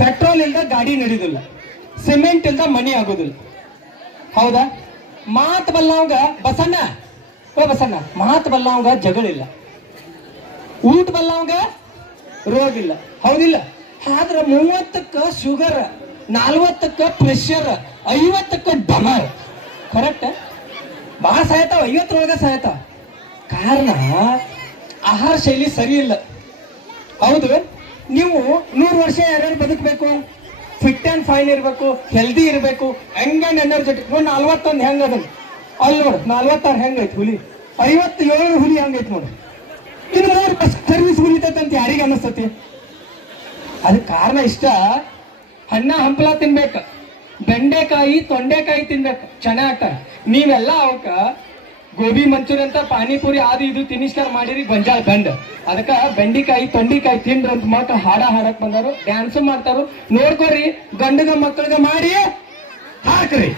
Petrol ಇಲ್ದ ಗಾಡಿ ನಡೆಯುದಿಲ್ಲ, cement ಇಲ್ದ ಮನಿ ಆಗೋದಿಲ್ಲ. ಹೌದಾ? ಮಾತ್ ಬಲ್ಲವಂಗ ಬಸಣ್ಣ, ಓ ಬಸಣ್ಣ, ಮಾತ್ ಬಲ್ಲವಂಗ ಜಗಳಿಲ್ಲ, ಊಟ ಬಲ್ಲವಂಗ ರೋಗ ಇಲ್ಲ. ಹೌದಿಲ್ಲ? ಆದ್ರ 30ಕ್ಕ ಶುಗರ್, 40ಕ್ಕ ಪ್ರೆಷರ್, 50ಕ್ಕ ಡಮರ್. ಕರೆಕ್ಟ್? ಬಹಳ ಸಾಯ್ತಾವ, 50ರೊಳಗ ಸಾಯ್ತಾವ. ಕಾರಣ ಆಹಾರ ಶೈಲಿ ಸರಿ ಇಲ್ಲ. ಹೌದು? ನೀವು 100 ವರ್ಷ ಯಾರ್ಯಾರು ಬದುಕಬೇಕು? ಫಿಟ್ ಅಂಡ್ ಫೈನ್ ಇರಬೇಕು, ಹೆಲ್ದಿ ಇರಬೇಕು, ಯಂಗ್ ಅಂಡ್ ಎನರ್ಜೆಟಿಕ್. ನೋಡಿ 41 ಹೆಂಗ ಅದ ಅಲ್ಲಿ, ನೋಡು 46 ಹೆಂಗೈತಿ ಹುಲಿ, 57 ಹುಲಿ ಹಂಗೈತಿ ನೋಡು. ಇನ್ನು ಸರ್ವಿಸ್ ಹುಲಿತಂತ ಯಾರಿಗೆ ಅನಿಸ್ತತಿ? ಅದಕ್ಕೆ ಕಾರಣ ಇಷ್ಟ. ಹಣ್ಣ ಹಂಪಲ ತಿನ್ಬೇಕು, ಬೆಂಡೆಕಾಯಿ ತೊಂಡೆಕಾಯಿ ತಿನ್ಬೇಕು, ಚೆನ್ನಾಗಿ ಆಗ್ತಾರೆ. ನೀವೆಲ್ಲ ಅವಕ್ಕ ಗೋಬಿ ಮಂಚೂರಿ ಅಂತ ಪಾನಿಪುರಿ ಅದು ಇದು ತಿನ್ನಿಸ್ಕಾರ ಮಾಡಿರಿ ಗೊಂಜಾಳ ಬಂಡ್. ಅದಕ್ಕ ಬೆಂಡಿಕಾಯಿ ತೊಂಡಿಕಾಯಿ ತಿಂದ್ರ ಅಂತ ಮಕ್ಕಳು ಹಾಡಕ್ ಬಂದಾರು, ಡ್ಯಾನ್ಸ್ ಮಾಡ್ತಾರು. ನೋಡ್ಕೋರಿ, ಗಂಡಗ ಮಕ್ಕಳಿಗೆ ಮಾಡಿ ಹಾಕ್ರಿ.